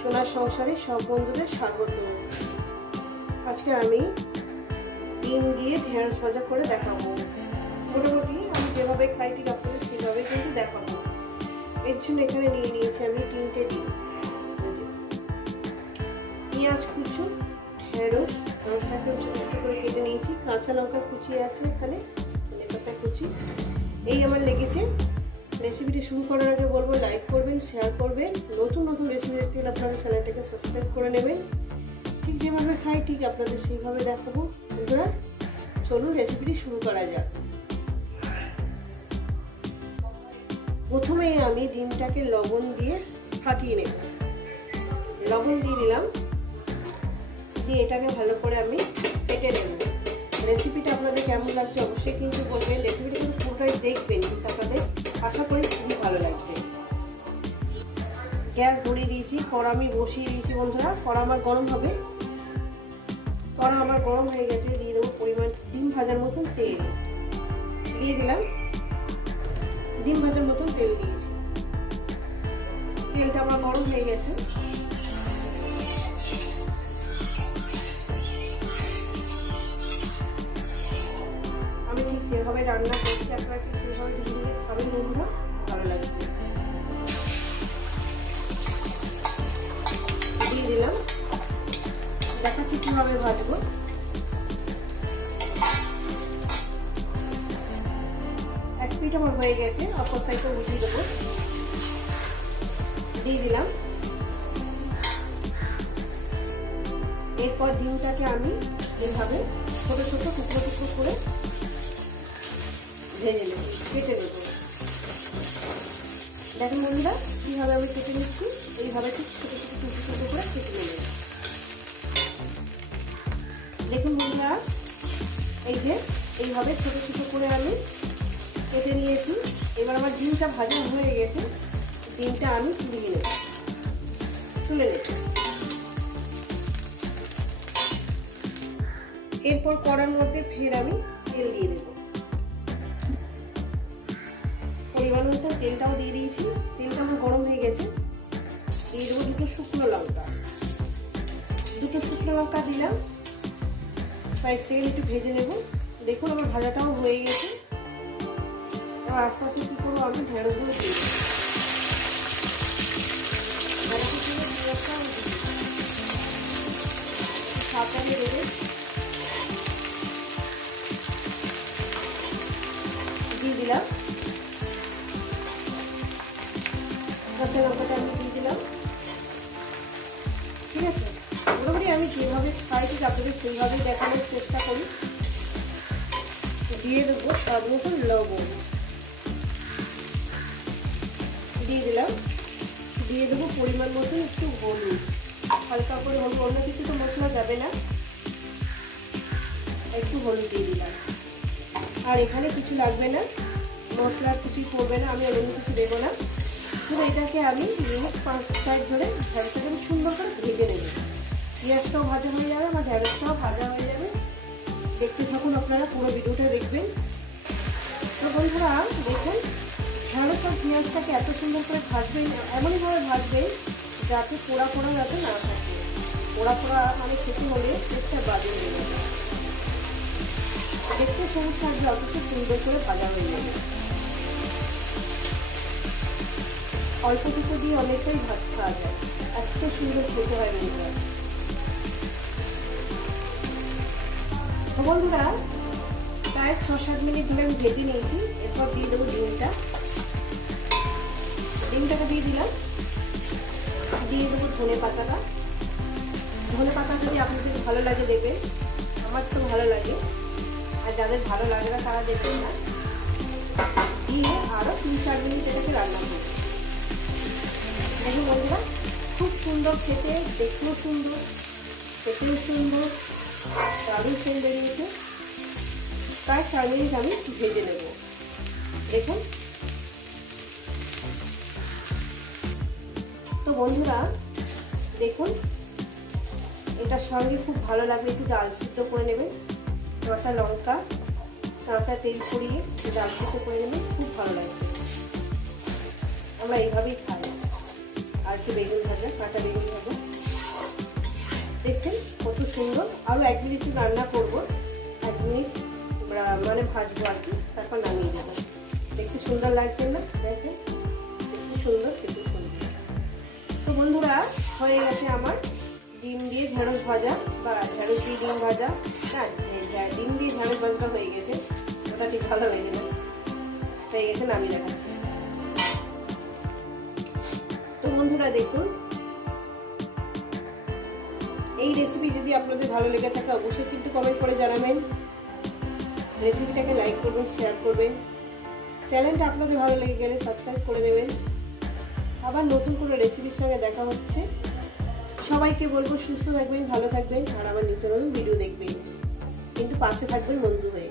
সোনার সংসারে সব বন্ধুদের স্বাগত। আজকে আমি ডিম দিয়ে ঢেঁড়স ভাজা করে দেখাবো। মোটামুটি আমি যেভাবে খাই ঠিক আপনাদের সেভাবে কিন্তু দেখাবো। এর জন্য এখানে নিয়ে নিয়েছি আমি 3টে ডিম, পেঁয়াজ কুচু, ঢেঁড়স ছোটো ছোটো করে কেটে নিয়েছি, কাঁচা লঙ্কা কুচি আছে এখানে, ধনেপাতা কুচি। এই আমার লেগেছে। রেসিপিটি শুরু করার আগে বলবো লাইক করবেন, শেয়ার করবেন। নতুন নতুন রেসিপি দেখতে হলে আপনারা চ্যানেলটাকে সাবস্ক্রাইব করে নেবেন। ঠিক যেভাবে খাই ঠিক আপনাদের সেইভাবে দেখাবো। বন্ধুরা চলুন রেসিপিটি শুরু করা যাক। প্রথমেই আমি ডিমটাকে লবণ দিয়ে ফাটিয়ে নেব। লবণ দিয়ে দিলাম, দিয়ে এটাকে ভালো করে আমি কেটে নেব। রেসিপিটা আপনাদের কেমন লাগছে অবশ্যই কিন্তু বলবেন। রেসিপিটা কিন্তু পুরোটাই দেখবেন, কিন্তু আপনাদের আশা করি খুবই ভালো লাগবে। গ্যাস ধরিয়ে দিয়েছি, কড়া আমি বসিয়ে দিয়েছি। বন্ধুরা কড়া আমার গরম হবে। কড়া আমার গরম হয়ে গেছে। দিয়ে দেবো পরিমাণ ডিম ভাজার মতন তেল। দিয়ে দিলাম, ডিম ভাজার মতন তেল দিয়েছি। তেলটা আমার গরম হয়ে গেছে। আমি ঠিক যেভাবে রান্না করছি আপনারা ঠিক সেভাবে ডিম খাবেন বন্ধুরা, ভালো লাগবে। দিয়ে দিলাম, দেখাচ্ছি কিভাবে ভাজবো। এক পিঠ আমার হয়ে গেছে, অপর সাইডটা উঠিয়ে দেবো। দিয়ে দিলাম। এরপর ডিমটাকে আমি এভাবে ছোট ছোট টুকরো টুকরো করে ভেজে নেব, কেটে নেব। দেখুন বন্ধুরা কিভাবে আমি কেটে নিচ্ছি। এইভাবে ঠিক ছোট ছোট টুকরো টুকরো করে কেটে নেব। দেখুন বন্ধুরা এই যে এইভাবে ছোট ছোট করে আমি কেটে নিয়েছি। এবার আমার ডিমটা ভাজা হয়ে গেছে। ডিমটা আমি তুলে নেব, এরপর কড়ার মধ্যে ফের আমি তেল দিয়ে দেব। পরিমাণ মতো তেলটাও দিয়ে দিয়েছি। তেলটা আমার গরম হয়ে গেছে। দিয়ে দেবো দুটো শুকনো লঙ্কা। দিলাম। কয়েক সেকেন্ড একটু ভেজে নেব। দেখুন আমার ভাজাটাও হয়ে গেছে। এবার আস্তে আস্তে কি করবো, আমি ঢেঁড়সগুলো দিয়ে দেবো। সাবধানে দেবে। দিয়ে দিলাম কাঁচা লঙ্কাটা আমি দিয়ে দিলাম। ঠিক আছে, মোটামুটি আমি যেভাবে খাই ঠিক আপনাদের সেইভাবেই দেখানোর চেষ্টা করি। দিয়ে দেবো স্বাদ মতো লবণ। দিয়ে দিলাম। দিয়ে দেবো পরিমাণ মতো একটু হলুদ, হালকা করে হলুদ, অন্য কিছু তো মশলা যাবে না, একটু হলুদ দিয়ে দিলাম। আর এখানে কিছু লাগবে না, মশলা কিছুই পড়বে না, আমি অন্য কিছু দেবো না। শুধু এটাকে আমি 5 সাইড ধরে ঢেঁড়সটাকে আমি সুন্দর করে ভেজে নেব। পেঁয়াজটাও ভাজা হয়ে যাবে, আমার ঢেঁড়সটাও ভাজা হয়ে যাবে। দেখতে থাকুন আপনারা, পুরো ভিডিওটা দেখবেন। তো বন্ধুরা দেখুন ঢেঁড়স আর পেঁয়াজটাকে এত সুন্দর করে ভাজবেন, এমনইভাবে ভাজবেন যাতে পোড়া পোড়া যাতে না থাকে। পোড়া পোড়া মানে খেতে হলে টেস্টটা বাজে হয়ে যাবে। দেখতে সবুজ থাকবে, অথচ সুন্দর করে ভাজা হয়ে যাবে। অল্প কিছু দিয়ে অনেকটাই ভাত খাওয়া যায়, এত সুন্দর খেতে হয় বন্ধুরা। তো বন্ধুরা প্রায় 6-7 মিনিট ধরে আমি ভেজে নিয়েছি। এরপর দিয়ে দেবো ডিমটা। ডিমটাকে দিয়ে দিলাম। দিয়ে দেবো ধনে পাতাটা। ধনে পাতা যদি আপনাদের ভালো লাগে দেবেন, আমার তো ভালো লাগে, আর যাদের ভালো লাগে না তারা দেবেন না। দিয়ে আরও 3-4 মিনিট এটাকে রান্না করব। দেখুন বন্ধুরা খুব সুন্দর খেতে, দেখতেও সুন্দর, খেতেও সুন্দর, দারুণ সেন্ট বেরিয়েছে। প্রায় 4 মিনিট আমি ভেজে নেব। দেখুন তো বন্ধুরা দেখুন এটার সঙ্গে খুব ভালো লাগবে একটু ডাল সিদ্ধ করে নেবেন। কাঁচা লঙ্কা, কাঁচা তেল ছড়িয়ে ডাল সিদ্ধ করে নেবেন, খুব ভালো লাগবে। আমরা এইভাবেই খাই। আর একটু বেগুন ভাজা, কাঁচা বেগুন ভাজা। দেখছেন কত সুন্দর। আরও 1 মিনিট রান্না করবো, 1 মিনিট মানে ভাজবো আর কি, তারপর নামিয়ে দেবো। দেখতে সুন্দর লাগছে না? দেখেন একটু সুন্দর, একটু সুন্দর। তো বন্ধুরা হয়ে গেছে আমার ডিম দিয়ে ঢেঁড়স ভাজা, বা ঢেঁড়স দিয়ে ডিম ভাজা। হ্যাঁ, ডিম দিয়ে ঢেঁড়স ভাজাটা হয়ে গেছে, ওটা ঠিক ভালো লেগে না, হয়ে গেছে, নামিয়ে দেখাচ্ছি। তো বন্ধুরা দেখুন, এই রেসিপি যদি আপনাদের ভালো লেগে থাকে অবশ্যই কিন্তু কমেন্ট করে জানাবেন। রেসিপিটাকে লাইক করবেন, শেয়ার করবেন। চ্যানেলটা আপনাদের ভালো লেগে গেলে সাবস্ক্রাইব করে নেবেন। আবার নতুন কোনো রেসিপির সঙ্গে দেখা হচ্ছে। সবাইকে বলবো সুস্থ থাকবেন, ভালো থাকবেন, আর আমার নিত্য নতুন ভিডিও দেখবেন, কিন্তু পাশে থাকবেন বন্ধু হয়ে।